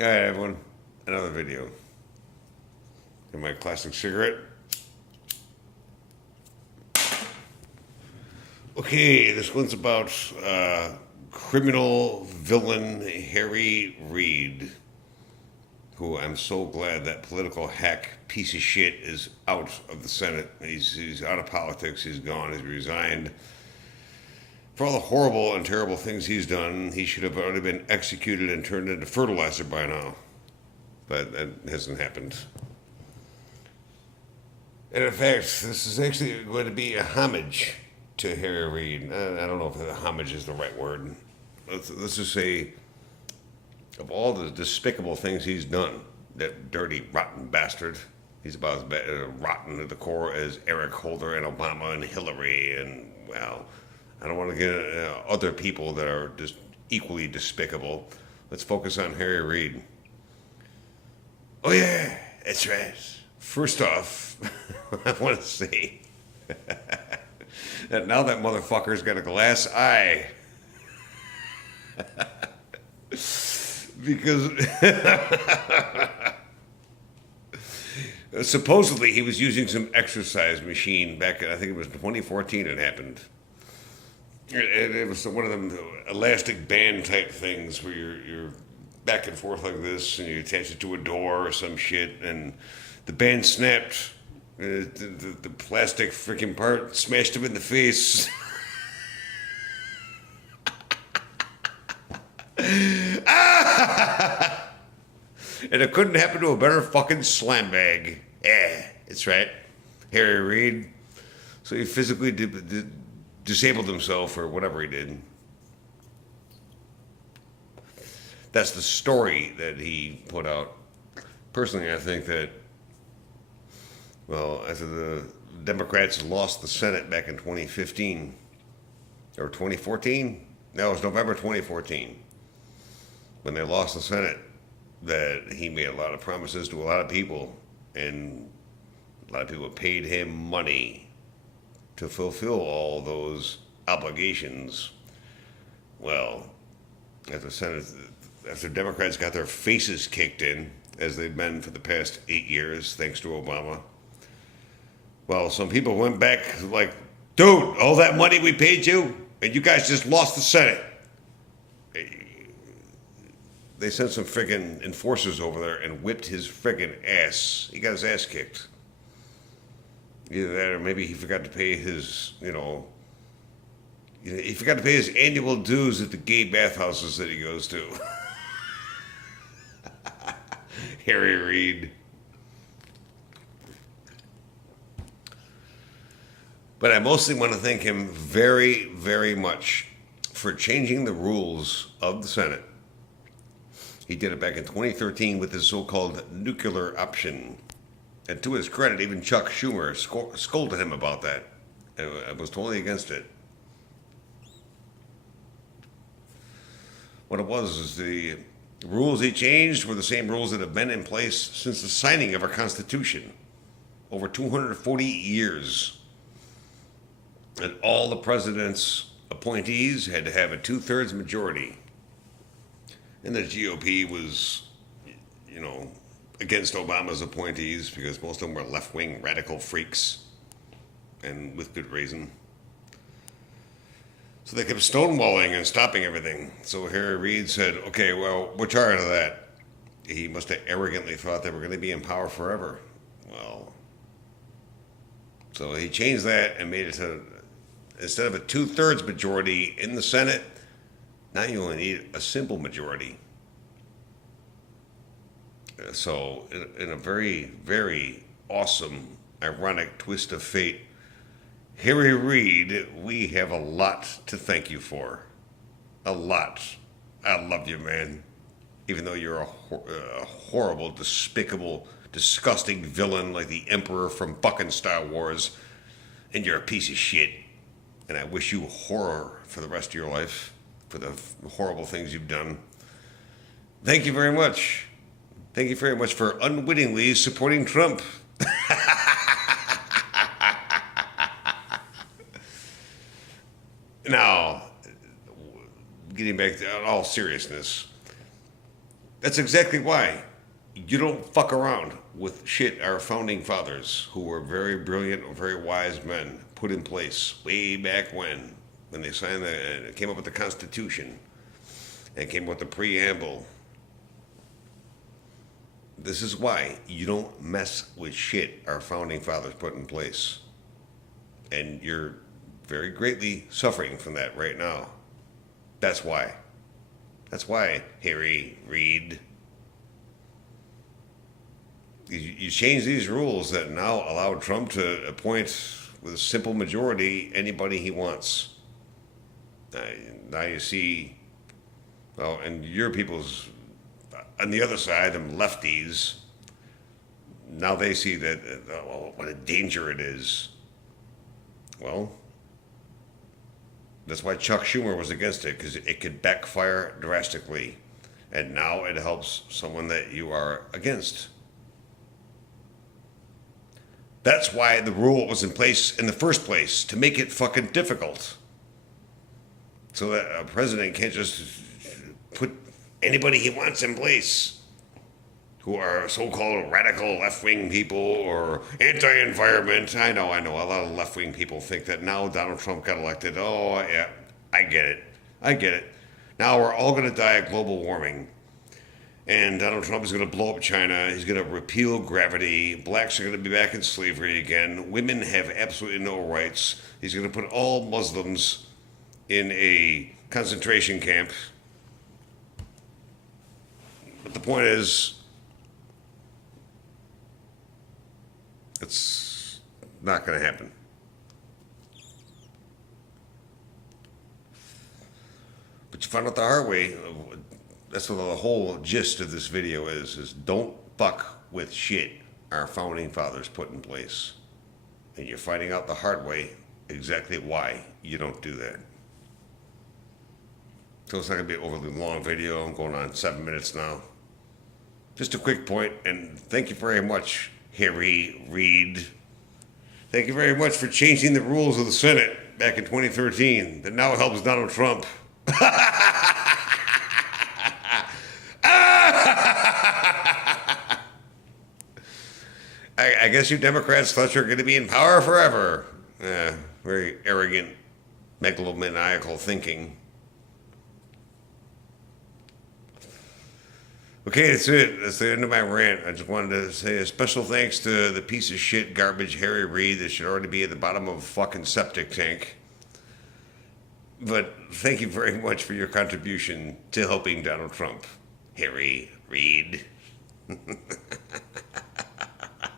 All right, everyone. Another video. In my classic cigarette. Okay, this one's about criminal villain Harry Ried, who I'm so glad that political hack piece of shit is out of the Senate. He's out of politics. He's gone. He's resigned. For all the horrible and terrible things he's done, he should have already been executed and turned into fertilizer by now. But that hasn't happened. And in fact, this is actually going to be a homage to Harry Reid. I don't know if homage is the right word. Let's just say, of all the despicable things he's done, that dirty, rotten bastard, he's about as rotten at the core as Eric Holder and Obama and Hillary. And, well, I don't want to get other people that are just equally despicable. Let's focus on Harry Reid. Oh, yeah, that's right. First off, I want to say that now that motherfucker's got a glass eye. Because supposedly he was using some exercise machine back in, I think it was 2014 it happened. It was one of them elastic band type things where you're back and forth like this and you attach it to a door or some shit and the band snapped. The plastic freaking part smashed him in the face. And it couldn't happen to a better fucking slam bag. Yeah, that's right. Harry Reid. So he physically disabled himself or whatever he did. That's the story that he put out. Personally, I think that, well, after the Democrats lost the Senate back in 2015, or 2014? No, it was November 2014. When they lost the Senate, that he made a lot of promises to a lot of people, and a lot of people paid him money to fulfill all those obligations. Well, after Democrats got their faces kicked in, as they've been for the past 8 years, thanks to Obama, well, some people went back like, dude, all that money we paid you, and you guys just lost the Senate. They sent some friggin' enforcers over there and whipped his friggin' ass. He got his ass kicked. Either that or maybe he forgot to pay his, he forgot to pay his annual dues at the gay bathhouses that he goes to. Harry Reid. But I mostly want to thank him very, very much for changing the rules of the Senate. He did it back in 2013 with his so-called nuclear option. And to his credit, even Chuck Schumer scolded him about that. And was totally against it. What it was is the rules he changed were the same rules that have been in place since the signing of our Constitution. Over 240 years. And all the president's appointees had to have a 2/3 majority. And the GOP was, against Obama's appointees because most of them were left-wing radical freaks, and with good reason. So they kept stonewalling and stopping everything. So Harry Reid said, okay, well, we're tired of that. He must have arrogantly thought they were going to be in power forever. Well, so he changed that and made it to, instead of a 2/3 majority in the Senate, now you only need a simple majority. So, in a very, very awesome, ironic twist of fate, Harry Reid, we have a lot to thank you for. A lot. I love you, man. Even though you're a horrible, despicable, disgusting villain like the Emperor from fucking Star Wars, and you're a piece of shit. And I wish you horror for the rest of your life, for the horrible things you've done. Thank you very much. Thank you very much for unwittingly supporting Trump. Now, getting back to all seriousness, That's exactly why you don't fuck around with shit our founding fathers, who were very brilliant and very wise men, put in place way back when they signed came up with the Constitution and came up with the preamble. This is why you don't mess with shit our founding fathers put in place. And you're very greatly suffering from that right now. That's why. That's why, Harry Ried. You change these rules that now allow Trump to appoint with a simple majority anybody he wants. Now you see, well, and your people's on the other side, them lefties, now they see that what a danger it is. Well, that's why Chuck Schumer was against it, because it could backfire drastically. And now it helps someone that you are against. That's why the rule was in place in the first place, to make it fucking difficult. So that a president can't just put anybody he wants in place who are so-called radical left-wing people or anti-environment. I know. A lot of left-wing people think that now Donald Trump got elected. Oh, yeah, I get it. Now we're all going to die of global warming. And Donald Trump is going to blow up China. He's going to repeal gravity. Blacks are going to be back in slavery again. Women have absolutely no rights. He's going to put all Muslims in a concentration camp. But the point is, it's not going to happen. But you found out the hard way. That's what the whole gist of this video is don't fuck with shit our founding fathers put in place. And you're finding out the hard way exactly why you don't do that. So it's not going to be an overly long video. I'm going on 7 minutes now. Just a quick point, and thank you very much, Harry Ried. Thank you very much for changing the rules of the Senate back in 2013 that now helps Donald Trump. I guess you Democrats thought you were going to be in power forever. Very arrogant, megalomaniacal thinking. Okay, that's it. That's the end of my rant. I just wanted to say a special thanks to the piece of shit garbage Harry Ried that should already be at the bottom of a fucking septic tank. But thank you very much for your contribution to helping Donald Trump, Harry Ried.